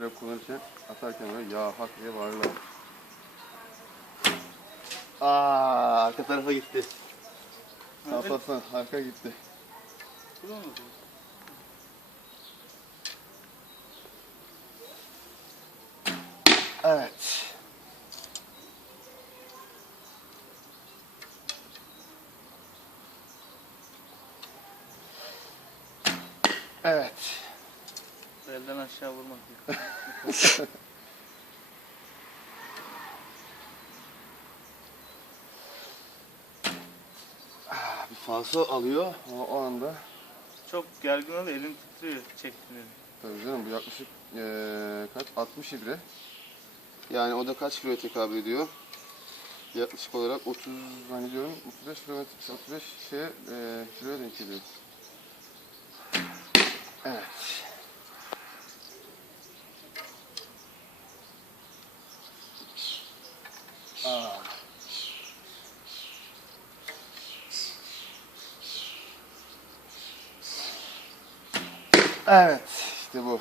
Böyle kullanırken atarken böyle ya hak diye bağırırlar. Aa, arka tarafa gitti. Alparslan arka gitti. Evet. Evet. Belden aşağı vurmak yok. Bir falso alıyor ama o anda Çok gergin oluyor, elin titriyor çektiğinde. tabii canım bu yaklaşık eee, kaç 60 ibre. Yani o da kaç kiloya tekabül ediyor? Yaklaşık olarak 30 zannediyorum 35 kilometre 35 şeye eee kiloya denk geliyor. Evet. Aa. Evet, işte bu.